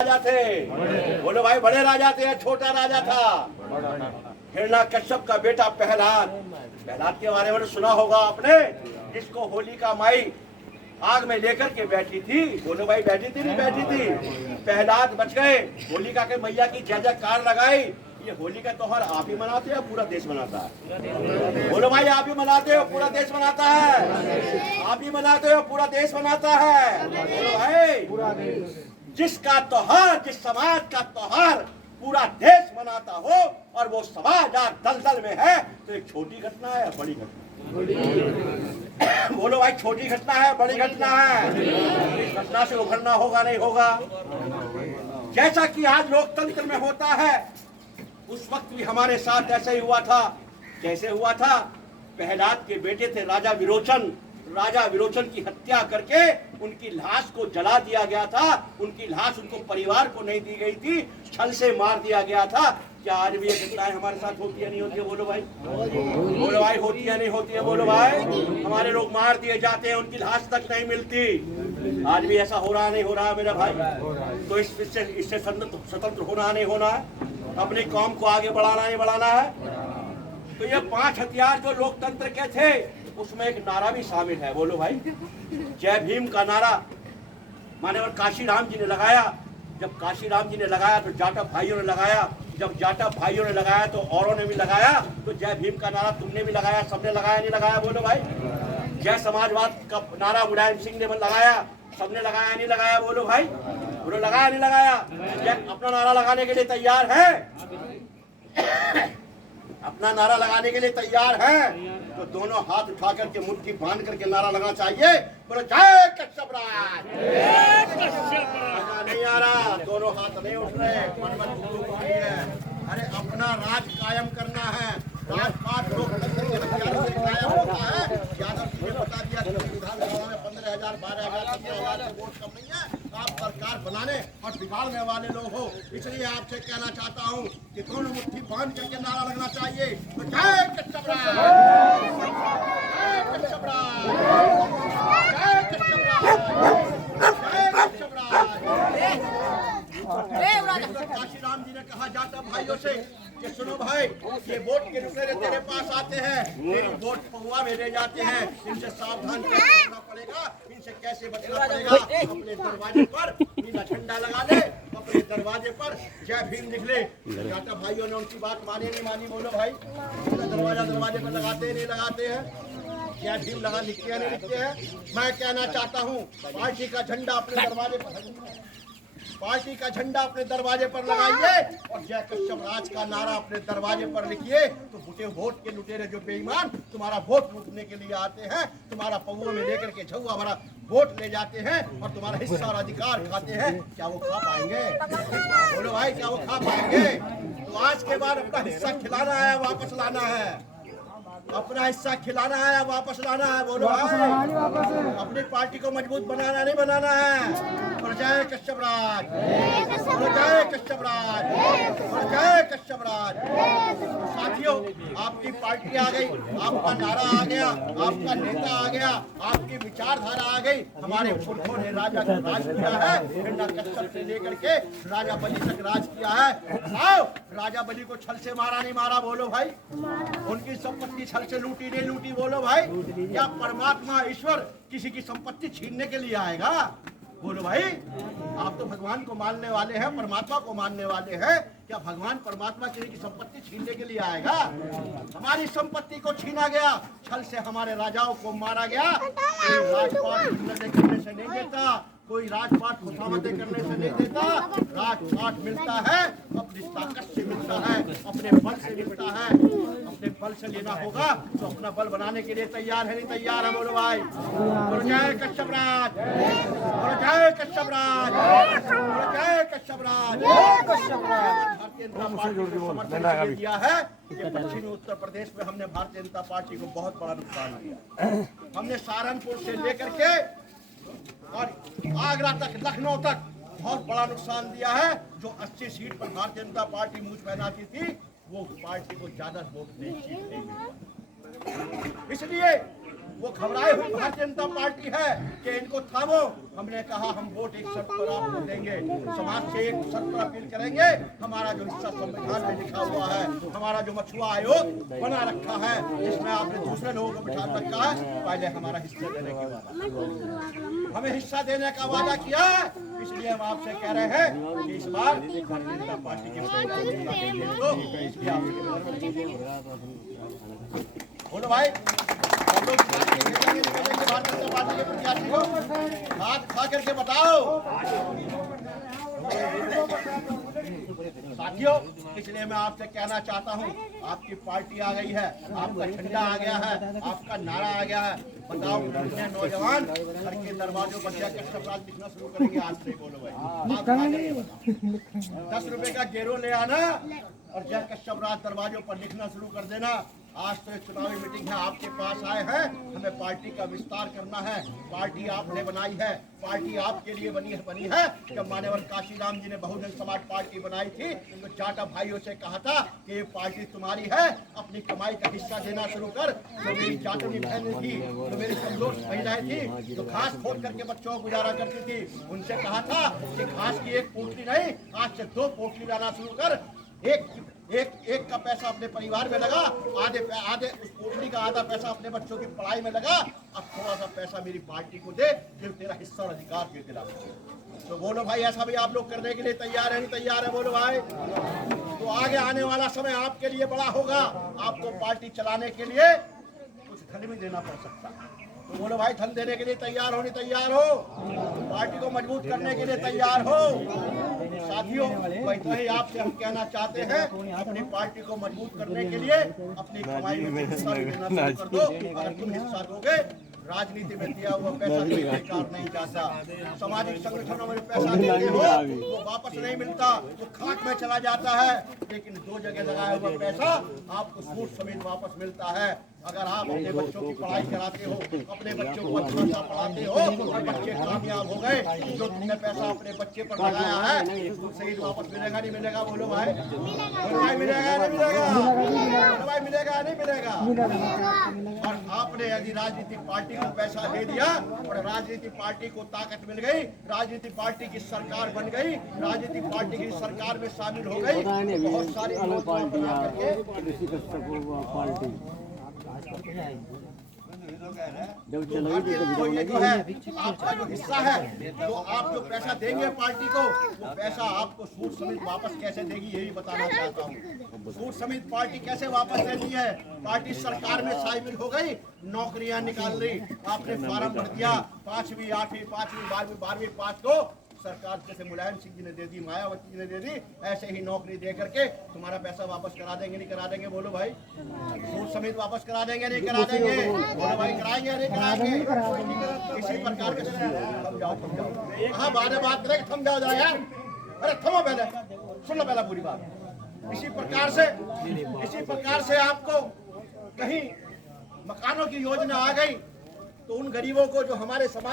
राजा थे, बोलो भाई बड़े राजा थे या छोटा राजा था? हिरण्यकश्यप का बेटा प्रहलाद। प्रहलाद के बारे में सुना होगा आपने, जिसको होलिका माई आग में लेकर के बैठी थी। बोलो भाई बैठी थी नहीं बैठी थी? प्रहलाद बच गए, होलिका के मैया की जय जयकार लगाई। ये होली का त्योहार आप ही मनाते हो पूरा देश मनाता है? बोलो भाई आप ही मनाते हो पूरा देश मनाता है? आप ही मनाते हो पूरा देश मनाता है? बोलो भाई, जिसका त्योहार, जिस समाज का त्योहार पूरा देश मनाता हो और वो समाज आज दलदल में है, तो एक छोटी घटना है बड़ी घटना? बोलो भाई छोटी घटना है बड़ी घटना है? इस घटना से उभरना होगा नहीं होगा? जैसा कि आज लोकतंत्र में होता है, उस वक्त भी हमारे साथ ऐसे ही हुआ था। कैसे हुआ था? प्रहलाद के बेटे थे राजा विरोचन। राजा विरोचन की हत्या करके उनकी लाश को जला दिया गया था। उनकी लाश उनको परिवार को नहीं दी गई थी, छल से मार दिया गया था। क्या आज भी ये घटनाएं हमारे साथ होती है नहीं होती है? बोलो भाई, बोलो भाई होती है नहीं होती है? बोलो भाई, हमारे लोग मार दिए जाते हैं, उनकी लाश तक नहीं मिलती। आज भी ऐसा हो रहा नहीं हो रहा मेरा भाई? तो इससे स्वतंत्र होना नहीं होना है, अपनी कौम को आगे बढ़ाना नहीं बढ़ाना है। तो ये 5 हथियार जो लोकतंत्र के थे, उसमें एक नारा भी शामिल है। बोलो भाई, जय भीम का नारा माननीय काशी राम जी ने लगाया। जब काशी राम जी ने लगाया तो जाटव भाइयों ने लगाया। जब जाटव भाइयों ने लगाया तो औरों ने भी लगाया। तो जय भीम का नारा तुमने भी लगाया, सबने लगाया नहीं लगाया? बोलो भाई, जय समाजवाद का नारा मुलायम सिंह ने लगाया, सबने लगाया नहीं लगाया? बोलो भाई, बोलो लगाया नहीं लगाया? अपना नारा लगाने के लिए तैयार है? अपना नारा लगाने के लिए तैयार है? तो दोनों हाथ उठा करके मुट्ठी बांध करके नारा लगाना चाहिए। बोलो जय कश्यप राज। नहीं आ रहा, दोनों हाथ नहीं उठ रहे, मन में है। अरे अपना राज कायम करना है। राजपाट लोकतंत्र के हथियारों से कायम होता है। यादव जी ने बता दिया कि विधानसभा में 15,000, 12,000, 17,000 से वोट कम नहीं है। आप सरकार बनाने और बिगाड़ने वाले लोग हो, इसलिए आपसे कहना चाहता हूँ कि दोनों मुट्ठी बांध करके नारा लगना चाहिए। तो जय कश्यप राज, जय कश्यप राज, जय कश्यप राज, जय कश्यप राज। काशी राम जी ने कहा जाटव भाइयों से कि सुनो भाई, ये वोट के लुटेरे तेरे पास आते हैं, तेरी वोट पहुआ में ले जाते हैं, इनसे सावधान रहना पड़ेगा, इनसे कैसे बचना पड़ेगा। अपने दरवाजे पर नीला झंडा लगा ले, अपने दरवाजे पर जय भीम लिख ले। जाटव भाइयों ने उनकी बात मानी नहीं मानी? बोलो भाई, दरवाजे पर लगाते नहीं लगाते हैं? जय भीम लगा लिखते हैं नहीं लिखते हैं? मैं कहना चाहता हूँ, पार्टी का झंडा अपने दरवाजे पर, पार्टी का झंडा अपने दरवाजे पर लगाइए और जय कश्यप राज का नारा अपने दरवाजे पर लिखिए। तो वोट के लुटेरे जो बेईमान तुम्हारा वोट लूटने के लिए आते हैं, तुम्हारा पौवा में लेकर के झुआ भरा वोट ले जाते हैं और तुम्हारा हिस्सा और अधिकार खाते हैं, क्या वो खा पाएंगे? बोलो भाई, क्या वो खा पाएंगे? तो आज के बाद अपना हिस्सा खिलाना है, वापस लाना है। अपना हिस्सा खिलाना है, वापस लाना है। बोलो भाई, अपनी पार्टी को मजबूत बनाना नहीं बनाना है। और जय कश्यप राज, और जय कश्यप राज, और जय कश्यप राज। साथियों, आपकी पार्टी आ गई, आपका नारा आ गया, आपका नेता आ गया, आपकी विचारधारा आ गई। हमारे पुरखों ने राजा का राज किया है, हिरण्यकश्यप से लेकर के राजा बलि तक राज किया है। आओ, राजा बलि को छल से मारा नहीं मारा? बोलो भाई, उनकी संपत्ति छल से लूटी नहीं लूटी? बोलो भाई, क्या परमात्मा ईश्वर किसी की संपत्ति छीनने के लिए आएगा? बोलो भाई, आप तो भगवान को मानने वाले हैं, परमात्मा को मानने वाले हैं, क्या भगवान परमात्मा किसी की संपत्ति छीनने के लिए आएगा? हमारी संपत्ति को छीना गया, छल से हमारे राजाओं को मारा गया। कोई राजपाट करने से नहीं देता, कोई राजपाट खुशामतें करने से नहीं देता। राजपाट मिलता है अपनी ताकत से मिलता है, अपने बल से मिलता है। अपने बल से लेना होगा तो अपना बल बनाने के लिए तैयार है नहीं तैयार है? बोलो भाई, बोलो जय कश्यप राज, बोलो जय कश्यप राज, बोलो जय कश्यप राज। भारतीय जनता पार्टी को समर्थन दिया है कि पश्चिमी उत्तर प्रदेश में हमने भारतीय जनता पार्टी को बहुत बड़ा नुकसान दिया। हमने सहारनपुर से लेकर के और आगरा तक, लखनऊ तक बहुत बड़ा नुकसान दिया है। जो 80 सीट पर भारतीय जनता पार्टी मुझ पहनाती थी, वो पार्टी को ज्यादा वोट नहीं, सीट नहीं मिल पाती। इसलिए वो घबराए हुई भारतीय जनता पार्टी है कि इनको थामो। हमने कहा हम वोट एक शर्त पर आपको देंगे, समाज से एक शर्त पर अपील करेंगे। हमारा जो हिस्सा संविधान में लिखा हुआ है, हमारा जो मछुआ आयोग बना रखा है, जिसमें आपने दूसरे लोगों को बिठा रखा है, पहले हमारा हिस्सा देने की वादा, हमें हिस्सा देने का वादा किया है। इसलिए हम आपसे कह रहे हैं कि इस बार भारतीय जनता पार्टी के बोलो भाई, हम लोग भारतीय जनता पार्टी के प्रत्याशी को हाथ खा करके बताओ साथियों। इसलिए मैं आपसे कहना चाहता हूं, आपकी पार्टी आ गई है, आपका झंडा आ गया है, आपका नारा आ गया है। बताओ कितने नौजवान घर के दरवाजों पर जाकर शब्द लिखना शुरू करेंगे आज से? बोलो भाई, 10 रुपए का गेरो ले आना और जाकर शब्द दरवाजों पर लिखना शुरू कर देना। आज तो एक चुनावी मीटिंग है, आपके पास आए हैं, हमें पार्टी का विस्तार करना है। पार्टी आपने बनाई है, पार्टी आपके लिए बनी है। जब मान्यवर काशीराम जी ने बहुजन समाज पार्टी बनाई थी तो जाटा भाइयों से कहा था कि ये पार्टी तुम्हारी है, अपनी कमाई का हिस्सा देना शुरू कर। जो मेरी जाटनी बहन थी, जो मेरी कमजोर महिलाएं थी, जो घास खोद करके बच्चों को गुजारा करती थी, उनसे कहा था कि घास की एक पोटली नहीं, आज से 2 पोटली लाना शुरू कर। एक का पैसा अपने परिवार में लगा, आधे उस पोटली का आधा पैसा अपने बच्चों की पढ़ाई में लगा। अब थोड़ा सा पैसा मेरी पार्टी को दे, फिर तेरा हिस्सा और अधिकार फिर दिला। तो बोलो भाई, ऐसा भी आप लोग करने के लिए तैयार है? नहीं तैयार है? बोलो भाई। तो आगे आने वाला समय आपके लिए बड़ा होगा, आपको पार्टी चलाने के लिए कुछ धन भी देना पड़ सकता है। तो बोलो भाई, धन देने के लिए तैयार हो? नहीं तैयार हो? पार्टी को मजबूत करने के लिए तैयार हो? साथियों, वैसे ही आपसे हम कहना चाहते हैं, अपनी पार्टी को मजबूत करने के लिए अपनी कमाई में हिस्सा देना शुरू कर दो। अगर तुम हिस्सा दोगे, राजनीति में दिया हुआ पैसा बेकार नहीं जाता। सामाजिक संगठनों में पैसा देते हो वो वापस नहीं मिलता, वो खाक में चला जाता है। लेकिन 2 जगह लगाया हुआ पैसा आपको सूद समेत वापस मिलता है। अगर आप अपने बच्चों की पढ़ाई कराते हो, अपने बच्चों को अच्छा सा पढ़ाते हो और बच्चे कामयाब हो गए, जो तुमने पैसा अपने बच्चे पर लगाया है उससे ही वापस मिलेगा? नहीं मिलेगा? बोलो भाई। बोलो भाई, मिलेगा नहीं मिलेगा? बोलो भाई, मिलेगा नहीं मिलेगा? और आपने यदि राजनीतिक पार्टी को पैसा दे दिया और राजनीतिक पार्टी को ताकत मिल गई, राजनीतिक पार्टी की सरकार बन गई, राजनीतिक पार्टी की सरकार में शामिल हो गई, तो बहुत सारी योजना बना करके तो ये जो है आपका जो हिस्सा है, तो आप जो पैसा देंगे पार्टी को, वो पैसा आपको सूद समेत वापस कैसे देगी यही बताना चाहता हूँ। सूद समेत पार्टी कैसे वापस देती है? पार्टी सरकार में शामिल हो गई, नौकरियां निकाल रही, आपने फार्म भर दिया, 5वीं 8वीं 5वीं 12वीं 12वीं पास को सरकार जैसे मुलायम सिंह जी ने दे दी, मायावती जी ने दे दी, ऐसे ही नौकरी दे करके तुम्हारा पैसा वापस करा देंगे? नहीं करा देंगे? बोलो भाई। सूद समेत वापस करा देंगे? नहीं करा देंगे? बोलो भाई, कराएंगे नहीं कराएंगे? इसी प्रकार के थम जाओ। हाँ, बात करें, थम जाओ जरा यार। अरे थमो, पहले सुन लो पहला पूरी बात। इसी प्रकार से आपको कहीं मकानों की योजना आ गई तो उन गरीबों को जो हमारे समाज